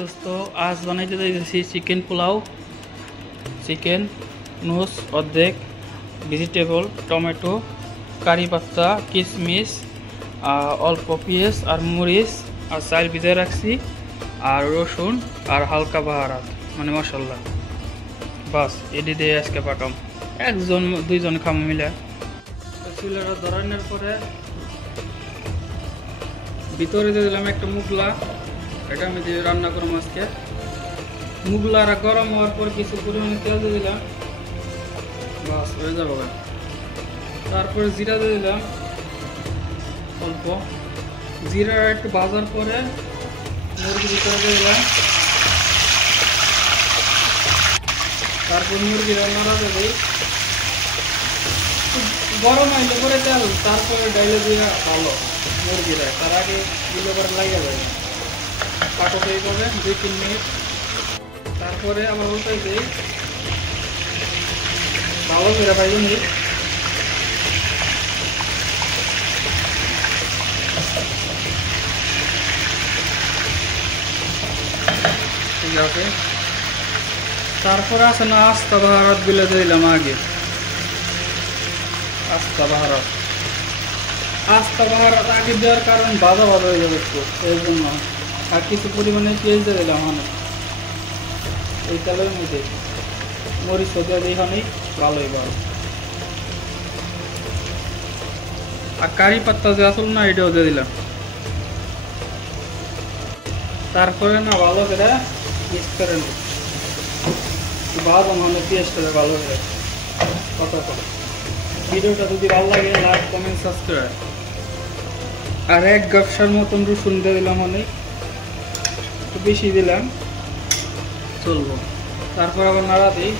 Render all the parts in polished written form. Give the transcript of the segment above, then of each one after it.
দোস্ত আজ বানাইতে যাইতেছি চিকেন পোলাও। চিকেন নুস অর্ধেক, ভেজিটেবল টমেটো, কারি পাত্তা, কিশমিশ, অল্প পেঁয়াজ আর মরিচ আর চাল ভিজায় রাখছি, আর রসুন আর হালকা বাহারাত মানে মশলা। বাস এটি দিয়ে আজকে পাকাম, একজন দুইজন খাম মিলে। চুলাটা ধরানোর পরে ভিতরে দিয়ে দিলাম একটা মুগলা, এটা আমি দিয়ে রান্না করবো আজকে। মুগলাটা গরম হওয়ার পর কিছু পরিমাণে তেল দিয়ে দিলাম, বাস হয়ে যাবো। তারপরে জিরা দিয়ে দিলাম অল্প, জিরা একটু ভাজার পরে মুরগির ভিতরে দিয়ে দিলাম। তারপর মুরগিটা নাড়া দেবে, গরম হইলে পরে তেল, তারপরে ডাইলে দিয়ে ভালো মুরগিটা, তার আগে দিলে পরে লাগিয়ে যাবে। পাকতে এইভাবে 2-3 মিনিট, তারপরে আবার উল্টাই দিই, ভালো করে ভাই নি। ঠিক আছে, তারপরে আছে না আস্তা বাহারাত গুলো দিলাম আগে। আস্তা বাহারাত আগে দেওয়ার কারণ ভাজা ভাজা হয়ে যাবে একটু, এই জন্য। আর কিছু পরিমাণে পেঁয়াজ দিয়ে দিলাম অনেক, এই তেলের মধ্যে মরিচ দিয়ে দিই অনেক ভালোই ভালো। আর কারি পাত্তা যে আসল না এটাও দিয়ে দিলাম। তারপরে না ভালো করে মিক্স করে নিই, ভালো মানে পেঁয়াজটা ভালো করে কথা করে। ভিডিওটা যদি ভালো লাগে লাইক কমেন্ট সাবস্ক্রাইব। আর 1 গামছার মতন রসুন দিয়ে দিলাম, অনেক একটু বেশি দিলাম চলবো। তারপর আবার নাড়া দিই,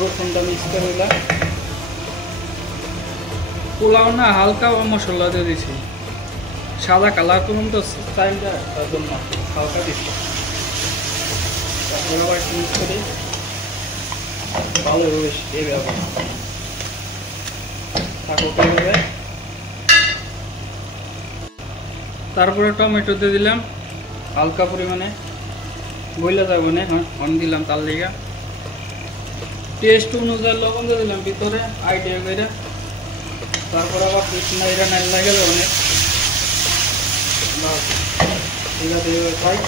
রসুনটা মিক্স করে দিলাম। পোলাও না হালকা মশলা দিয়ে দিছি, সাদা কালার করুন তো স্টাইলটা, তার জন্য হালকা দিচ্ছি। তারপর আবার মিক্স করি ভালো হবে এইভাবে থাকুক এইভাবে। তারপরে টমেটো দিয়ে দিলাম হালকা পরিমাণে, বইলা যাবো না, হ্যাঁ অন দিলাম তার লেগা। টেস্ট অনুযায়ী লবণ দিয়ে দিলাম ভিতরে আইডিয়া করে। তারপর আবার নাইরা নাইল লাগে অনেক, ঠিক আছে খাই।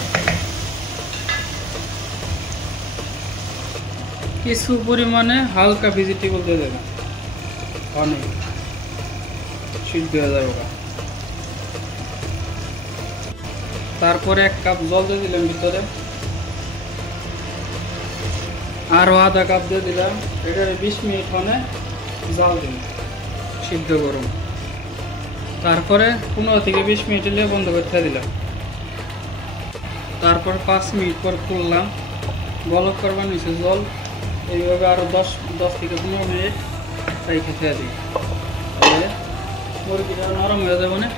কিছু পরিমাণে হালকা ভেজিটেবল দিয়ে দিলাম, অনেক সিদ্ধ হয়ে যাবে। তারপরে 1 কাপ জল দিয়ে দিলাম ভিতরে, আরও আধা কাপ দিয়ে দিলাম। এটা 20 মিনিট মানে জাল দিন সিদ্ধ করুন। তারপরে 15 থেকে 20 মিনিট হলে বন্ধ করতে দিলাম। তারপর 5 মিনিট পর খুললাম, বলক করবার নিচে জল, এইভাবে আরও 10 থেকে 15 মিনিট তাই খেতে দিই, তাহলে মুরগিটা নরম হয়ে যাবে না।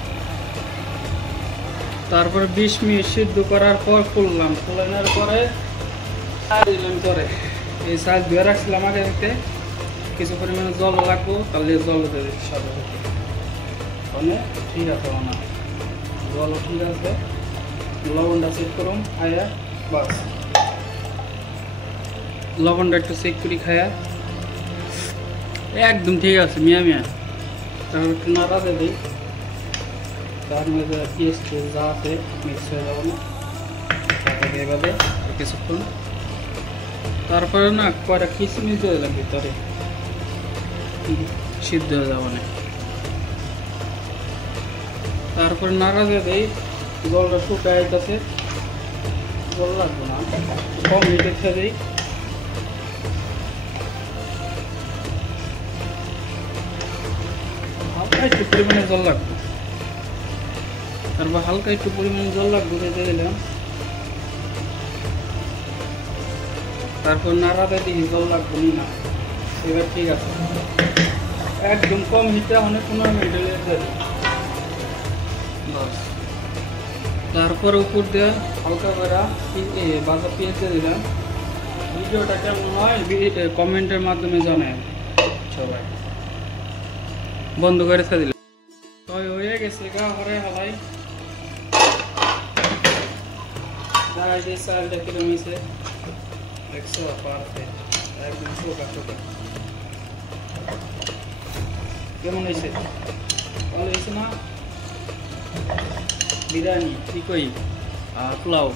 তারপরে 20 মিনিট সিদ্ধ করার পর খুললাম, খুলানোর পরে দিলাম পরে এই চাল ধুয়ে রাখছিলাম আগে থেকে, কিছু পরিমাণে জল লাগবো, তাহলে জল দিয়ে দিচ্ছি সাথে সাথে। মানে ঠিক আছে না, জলও ঠিক আছে, লবণটা চেক করুন খায়া, বাস লবণটা একটু চেক করি খায়া, একদম ঠিক আছে মিয়া মিয়া। তারপর একটু নাড়া দিয়ে দিই, তার মধ্যে পেঁয়াজ যা আছে মিক্স হয়ে যাবো না এভাবে কিছুক্ষণ। তারপরে না কয়টা কিশমিশ দিয়ে দিলাম ভিতরে, সিদ্ধ হয়ে যাবো না। তারপরে নাড়া দিয়ে দিই, জলটা শুকায় যাচ্ছে, জল লাগবে না, কম হিটে খেয়ে দিই। হালকা একটু পরিমাণে জল লাগবে, তারপর হালকা একটু পরিমাণে জল লাগবে দিয়ে দিলাম। তারপর নাড়াতে দিই, জল লাগবে না, এবার ঠিক আছে। একদম কম হিটে অনেক 15 মিনিট লেগে বাস। তারপর উপর দিয়ে হালকা করে বাজা পেঁয়াজ দিয়ে দিলাম। ভিডিওটা কেমন হয় কমেন্টের মাধ্যমে জানায় সবাই। বন্ধ করে দিলাম, হয়ে গেছে গা হরে হালাই। এই যে চালটা কিরম হয়েছে দেখছো, পারফেক্ট একদম টোকা টোকা। কেমন হয়েছে? ভালো হয়েছে না? বিরিয়ানি কি কই পোলাও